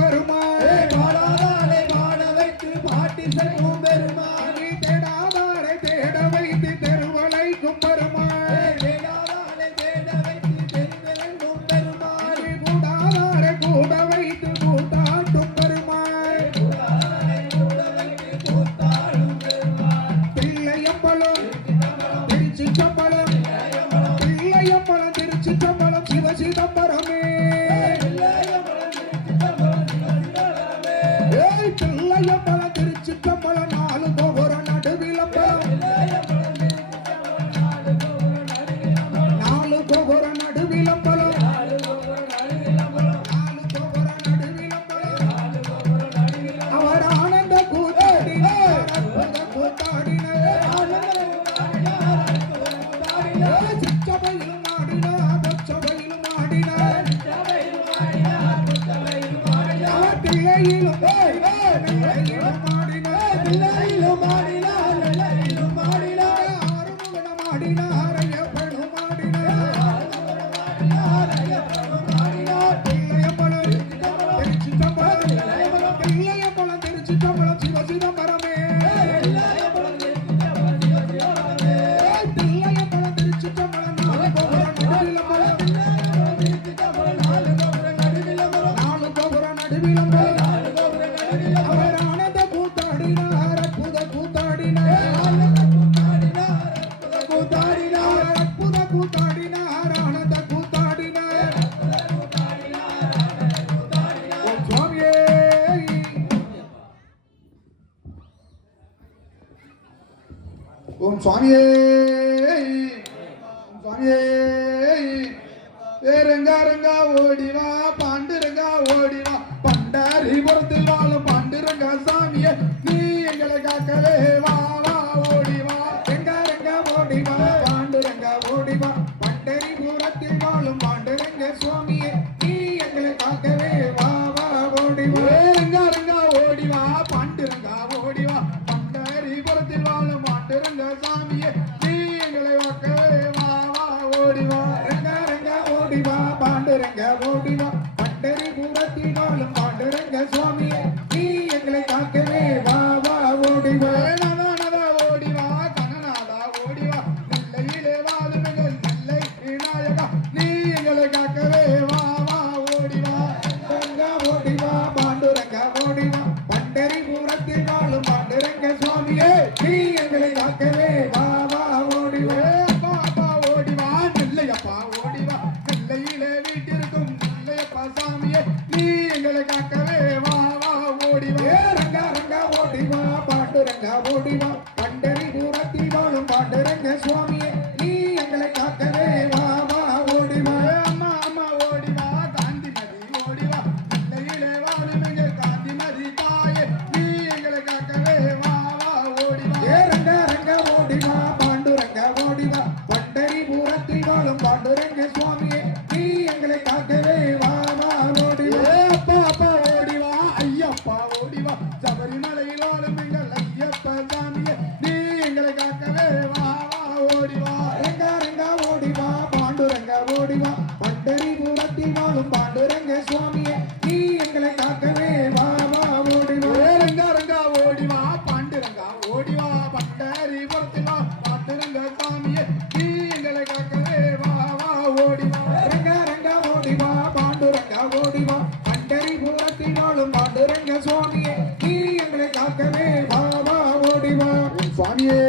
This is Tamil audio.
பெருமாள் பாடாதாரை பாட வைத்து பாட்டி செல்லும் பெருமாள் தேடாதாரை தேட வைத்து தெருவலைக்கும் பெருமாள் தேடாதாரை தேட வைத்து தெருவலைக்கும் பெருமாள் கூடாதாரை கூட வைத்து கூட்டாட்டும் பெருமாள் கூட வைத்து கூட்டாடும் பெருமாள் பிள்ளையம்பலம் திருச்சி சம்பளம் பிள்ளையம்பலம் திருச்சி சம்பளம் சிவ சிதம்பரமே பிள்ளையம்பலம் திருச்சி சம்பளம் நாலு கோபுர நடுவிலம்பலம் நாலு கோபுர நடுவிலம்பலம் அவர் ஆனந்த கூத்தாடினார் சிச்சபையிலும் ஆடினார் பொச்சபையிலும் ஆடினார் அவர் பிள்ளையிலும் ஆடினார் ஆறுமுகனம் ஆடினார் ஐயப்பனும் ஆடினார் பிள்ளையம்பலம் திருச்சி சம்பளம் பிள்ளையம்பலம் திருச்சி சம்பளம் சிவ சிதம்பரமே பிள்ளையம்பலம் திருச்சி சம்பளம் நாலு கோபுர நடுவிலம்பலம் அவர் ஆனந்த கூத்தாடினார் அற்புத கூத்தாடினார் அற்புத கூத்தாடினார் ஆனந்த கூத்தாடினார் ஓம் சுவாமியே ஓம் சுவாமியே ஓம் சுவாமியே ரங்கா ரங்கா ஓடிவா பாண்டுரங்கா ஓடிவா பண்டாரிபுரத்தில் வாழும் பாண்டுரங்கா சாமியே நீ எங்களை காக்கவே வா வா ஓடிவா ரங்கா ரங்கா ஓடிவா பாண்டுரங்கா ஓடிவா பண்டரிபுரத்தில் வாழும் பாண்டுரங்க சுவாமியே நீ எங்களை காக்கவே வா வா ஓடிவா ரங்கா ரங்கா ஓடிவா பாண்டுரங்கா ஓடிவா பண்டரிபுரத்தில் வாழும் பாண்டுரங்க சாமியே நீ எங்களை காக்கவே வா வா ஓடிவா ரங்கா ரங்கா ஓடிவா பாண்டுரங்க ஓடிவா பண்டரிபுரத்தில் வாழும் பாண்டுரங்க சுவாமியே நீ எங்களை காக்கவே வா வா ஓடிவா நவா ஓடிவா கனநாதா ஓடிவா நெல்லையிலே வாழும் எங்கள் நெல்லை விநாயகா நீ எங்களை காக்கவே வா வா ஓடிவா ரங்கா ஓடிவா பாண்டுரங்க ஓடிவா பண்டரிபுரத்தில் வாழும் பாண்டுரங்க சுவாமியே நீ எங்களை காக்கவே வா வா ஓடிவா அப்பா அப்பா ஓடிவா நெல்லையப்பா ஓடிவா நெல்லையிலே வீட்டிற்கும் நெல்லையப்பா சாமியே நீ எங்களை காக்கவே வா வா ஓடிவா ரங்கா ரங்கா ஓடிவா பாண்டுரங்கா ஓடிவா பண்டரிபுரத்தில் வாழும் பாண்டுரங்க சுவாமியே நீ எங்களை காக்கவே வா வா ஓடிவா அம்மா அம்மா ஓடிவா காந்திமதி ஓடிவா நெல்லையிலே வாழும் எங்கள் காந்திமதி தாயே நீ எங்களை காக்கவே வா வா ஓடிவா ரங்கா ரங்கா ஓடிவா பாண்டுரங்கா ஓடிவா பண்டரிபுரத்தில் வாழும் பாண்டுரங்க சுவாமியே நீ எங்களை காக்கவே வா வா ஓடிவா அப்பா அப்பா ஓடிவா ஐயப்பா ஓடிவா சபரிமலையில் வாழும் எங்கள் ஐயப்பா சாமியே நீ எங்களை காக்கவே வா வா ஓடிவா ரங்கா ரங்கா ஓடிவா பாண்டுரங்கா ஓடிவா பண்டரிபுரத்தில் வாழும் பாண்டுரங்க சுவாமியே நீ எங்களை காக்கவே வா வா ஓடிவா ரங்கா ரங்கா ஓடிவா பாண்டுரங்கா ஓடிவா பண்டரிபுரத்தில் வா பாண்டுரங்க சாமியே நீ எங்களை காக்கவே வா வா ஓடிவா ரங்கா ரங்கா ஓடிவா பாண்டுரங்கா ஓடிவா பண்டரிபுரத்தில் வாழும் பாண்டுரங்க சுவாமியே நீ எங்களை காக்கவே வா வா ஓடிவா சுவாமியே